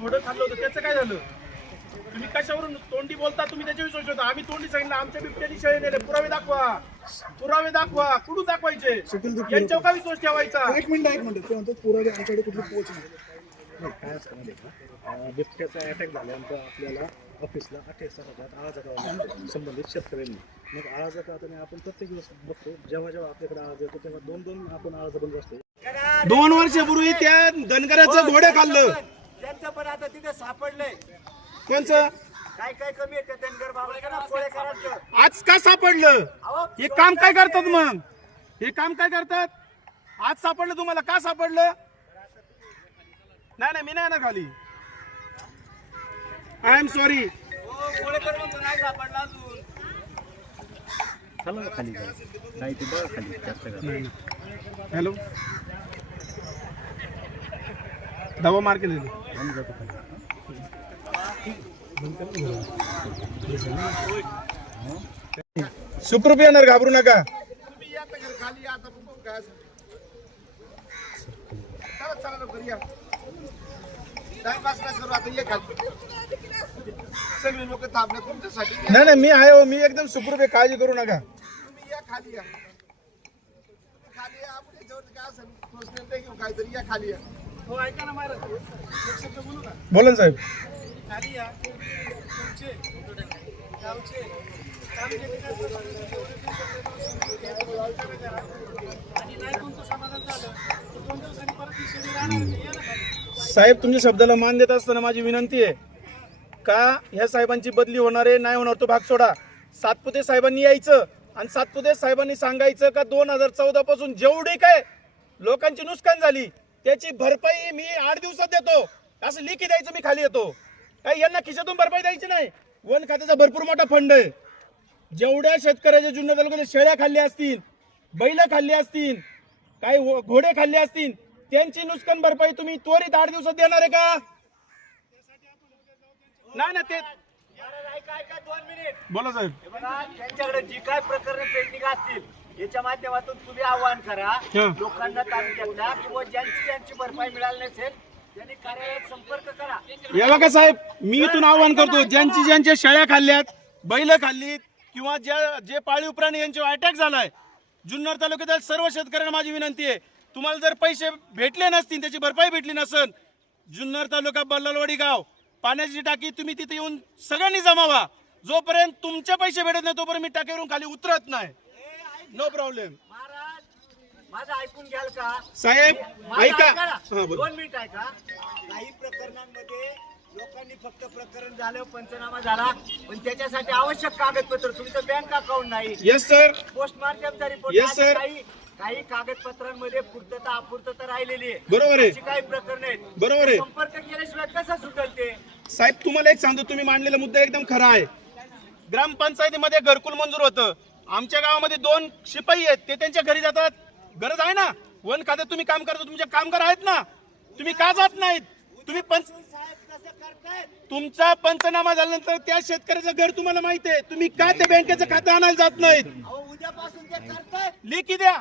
घोडं खाल्लं होतं. त्याचं काय झालं? तुम्ही कशावरून तोंडी बोलता? तुम्ही त्याच्या विश्वास होता आम्ही तोंडी सांगितलं. आमच्या बिबट्यानी शेळे नेले. पुरावे दाखवा. पुरावे दाखवा. कुठून दाखवायचे? यांच्यावर का विश्वास ठेवायचा? एक मिनिट एक मिनिट. ते म्हणतात पुरावे आमच्याकडे कुठली पोहोच नाही. काय असतं माहिती का? बिबट्याचा अटॅक झाल्यानंतर आपल्याला ऑफिसला अठ्ठावीस तासात गावाला संबंधित शेतकऱ्यांनी. मग आवाज आता आपण प्रत्येक दिवस बघतो जेव्हा जेव्हा आपल्याकडे आवाज येतो तेव्हा दोन दोन आपण आवाज बंद असतो दोन वर्षापूर्वी त्या धनगराचं घोडं खाल्लं. त्यांचं पण आता तिथे सापडलंय. कोणचं? काय काय कमी आहे त्या धनगर कोळेकरांचं. आज का सापडलं? अहो, हे काम काय करतात मग? हे काम काय करतात? आज सापडलं तुम्हाला? का सापडलं? नाही नाही मी नाही ना खाली. आय एम सॉरी हो, कोळेकर म्हणतो नाही सापडला अजून. चला ना खाली जाऊ. नाही ते बघा खाली जास्त करा. हॅलो दवा मार के दे जातो खाली सुप्रभ येणार घाबरू नका। नाही नाही मी आहे हो मी एकदम सुखरूप आहे काळजी करू नका। खाली या खाली या खाली या। बोला ना साहेब. साहेब तुमच्या शब्दाला मान देत असताना माझी विनंती आहे. का ह्या साहेबांची बदली होणार आहे? नाही होणार तो भाग सोडा. सातपुते साहेबांनी यायचं आणि सातपुते साहेबांनी सांगायचं का दोन हजार चौदा पासून जेवढी काय लोकांची नुकसान झाली त्याची भरपाई मी आठ दिवसात देतो. असं लिखी द्यायचं मी खाली येतो. काय यांना खिशातून भरपाई द्यायची नाही. वन खात्याचा भरपूर मोठा फंड आहे. जेवढ्या शेतकऱ्याच्या जुन्नर तालुक्यात शेळ्या खाल्ल्या असतील बैल खाल्ली असतील काही घोडे खाल्ले असतील त्यांची नुकसान भरपाई तुम्ही त्वरित आठ दिवसात देणार आहे का? नाही ना ते बोला साहेब. त्यांच्याकडे जी काय प्रकरण पेंडिंग असतील याच्या माध्यमातून तुम्ही आवाहन करा. लोकांना तालुक्यातल्या किंवा ज्यांची ज्यांची भरपाई मिळाली नसेल त्यांनी कार्यालयात संपर्क करा. या बघा साहेब? मी इथून आवाहन करतो ज्यांची ज्यांच्या शेळ्या खाल्ल्यात बैल खाल्लीत किंवा ज्या जे पाळीव प्राणी यांच्यावर अटॅक झालाय जुन्नर तालुक्यातील सर्व शेतकऱ्यांना माझी विनंती आहे. तुम्हाला जर पैसे भेटले नसतील त्याची भरपाई भेटली नसेल जुन्नर तालुका बल्लालवाडी गाव पाण्याची टाकी तुम्ही तिथे येऊन सगळ्यांनी जमावा. जोपर्यंत तुमचे पैसे भेटत नाही तोपर्यंत मी टाकीवरून खाली उतरत नाही. नो प्रॉब्लेम महाराज माझं ऐकून घ्याल का? साहेब माझं ऐका. हा बोला. दोन मिनिट ऐका. काही प्रकरणांमध्ये लोकांनी फक्त प्रकरण झालं पंचनामा झाला पण त्याच्यासाठी आवश्यक कागदपत्र तुमचं बँक अकाउंट नाही. येस सर पोस्टमार्टमचा रिपोर्ट Yes, असे sir. काही काही कागदपत्रांमध्ये पूर्तता अपूर्तता राहिलेली आहे. बरोबर आहे. अशी काही प्रकरण आहेत. बरोबर आहे. संपर्क केल्याशिवाय कसं सुटेल ते साहेब तुम्हाला एक सांगतो तुम्ही मांडलेला मुद्दा एकदम खरा आहे. ग्रामपंचायतीमध्ये घरकुल मंजूर होतं. आमच्या गावामध्ये दोन शिपाई आहेत ते त्यांच्या घरी जातात. गरज आहे ना? वन खात्यात तुम्ही काम करता तुमचे कामगार आहेत ना? तुम्ही का जात नाहीत? तुम्ही पंच तुमचा पंचनामा झाल्यानंतर त्या शेतकऱ्याचं घर तुम्हाला माहिती आहे. तुम्ही का त्या बँकेचं खातं आणायला जात नाहीत? ते लिखी द्या.